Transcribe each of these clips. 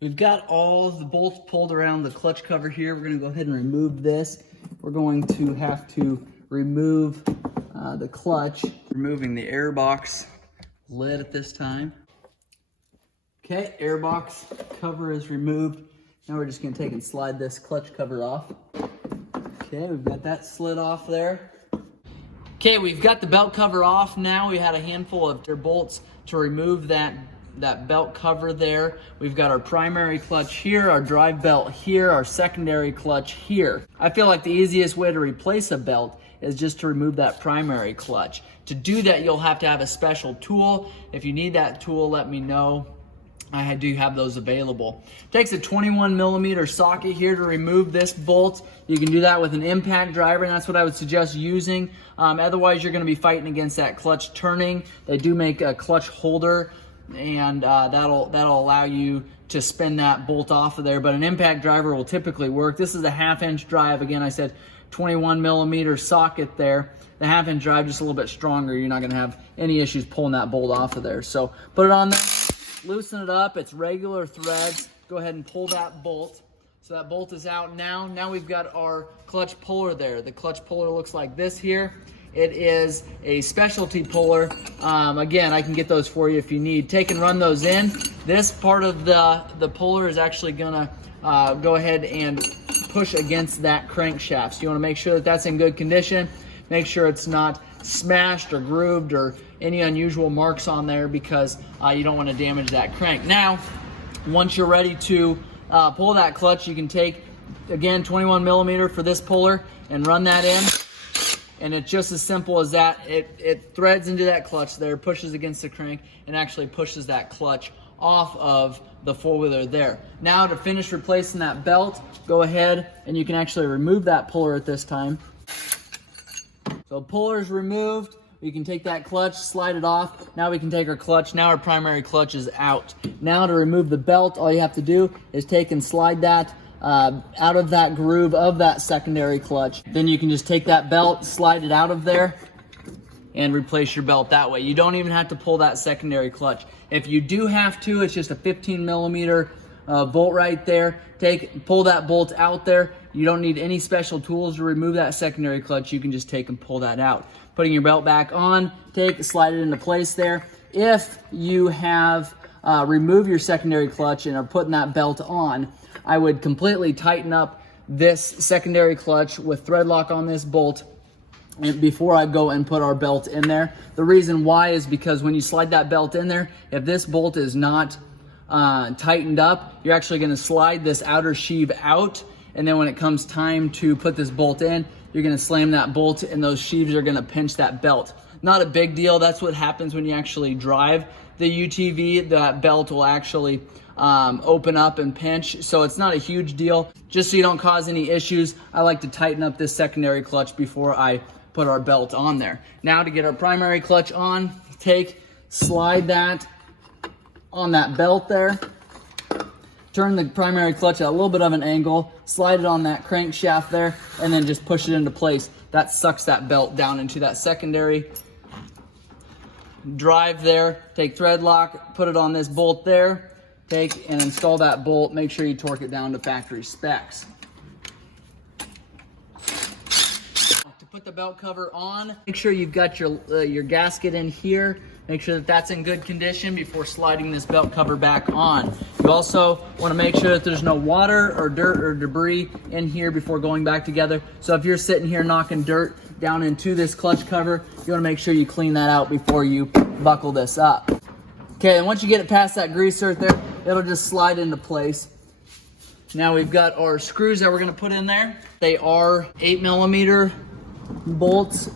We've got all the bolts pulled around the clutch cover here. We're going to go ahead and remove this. We're going to have to remove the clutch, removing the airbox lid at this time. Okay, airbox cover is removed. Now we're just going to take and slide this clutch cover off. Okay, we've got that slid off there. Okay, we've got the belt cover off now. We had a handful of bolts to remove that belt cover there. We've got our primary clutch here, our drive belt here, our secondary clutch here. I feel like the easiest way to replace a belt is just to remove that primary clutch. To do that, you'll have to have a special tool. If you need that tool, let me know. I do have those available. It takes a 21mm socket here to remove this bolt. You can do that with an impact driver, and that's what I would suggest using. Otherwise, you're going to be fighting against that clutch turning. They do make a clutch holder, and that'll allow you to spin that bolt off of there. But an impact driver will typically work. This is a 1/2-inch drive. Again, I said 21mm socket there. The 1/2-inch drive just a little bit stronger. You're not going to have any issues pulling that bolt off of there. So put it on there. Loosen it up. It's regular threads. Go ahead and pull that bolt. So that bolt is out now. Now we've got our clutch puller there. The clutch puller looks like this here. It is a specialty puller. Again, I can get those for you if you need. Take and run those in. This part of the puller is actually gonna go ahead and push against that crankshaft. So you wanna make sure that that's in good condition. Make sure it's not smashed or grooved or any unusual marks on there, because you don't want to damage that crank. Now, once you're ready to pull that clutch, you can take, again, 21mm for this puller and run that in. And it's just as simple as that. It threads into that clutch there, pushes against the crank, and actually pushes that clutch off of the four-wheeler there. Now to finish replacing that belt, go ahead and you can actually remove that puller at this time. So puller is removed. We can take that clutch, slide it off. Now we can take our clutch. Now our primary clutch is out. Now to remove the belt, all you have to do is take and slide that out of that groove of that secondary clutch. Then you can just take that belt, slide it out of there, and replace your belt that way. You don't even have to pull that secondary clutch. If you do have to, it's just a 15mm bolt right there. Pull that bolt out there. You don't need any special tools to remove that secondary clutch. You can just take and pull that out. Putting your belt back on, slide it into place there. If you have removed your secondary clutch and are putting that belt on, I would completely tighten up this secondary clutch with thread lock on this bolt before I go and put our belt in there. The reason why is because when you slide that belt in there, if this bolt is not tightened up, you're actually going to slide this outer sheave out, and then when it comes time to put this bolt in, you're going to slam that bolt and those sheaves are going to pinch that belt. Not a big deal. That's what happens when you actually drive the UTV. That belt will actually open up and pinch, so it's not a huge deal. Just so you don't cause any issues, I like to tighten up this secondary clutch before I put our belt on there. Now to get our primary clutch on, slide that on that belt there. Turn the primary clutch at a little bit of an angle, slide it on that crankshaft there, and then just push it into place. That sucks that belt down into that secondary drive there. Take thread lock, put it on this bolt there, take and install that bolt. Make sure you torque it down to factory specs. To put the belt cover on, make sure you've got your gasket in here. Make sure that that's in good condition before sliding this belt cover back on. You also want to make sure that there's no water or dirt or debris in here before going back together. So if you're sitting here knocking dirt down into this clutch cover, you want to make sure you clean that out before you buckle this up. Okay, and once you get it past that greaser there, it'll just slide into place. Now we've got our screws that we're going to put in there. They are 8mm bolts.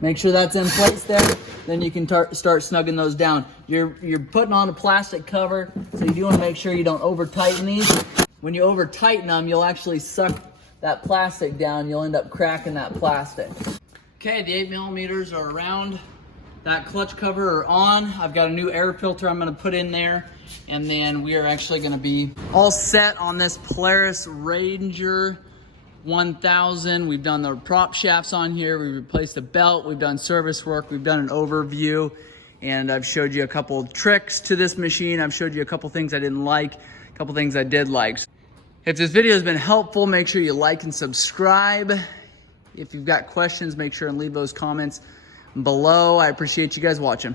Make sure that's in place there. Then you can start snugging those down. You're putting on a plastic cover, so you do want to make sure you don't over tighten these. When you over tighten them, you'll actually suck that plastic down. You'll end up cracking that plastic. Okay, the 8mm are around. That clutch cover are on. I've got a new air filter I'm going to put in there, and then we are actually going to be all set on this Polaris Ranger 1000. We've done the prop shafts on here. We replaced the belt. We've done service work. We've done an overview, and I've showed you a couple of tricks to this machine. I've showed you a couple things I didn't like. a couple things I did like. If this video has been helpful, make sure you like and subscribe. If you've got questions, make sure and leave those comments below. I appreciate you guys watching.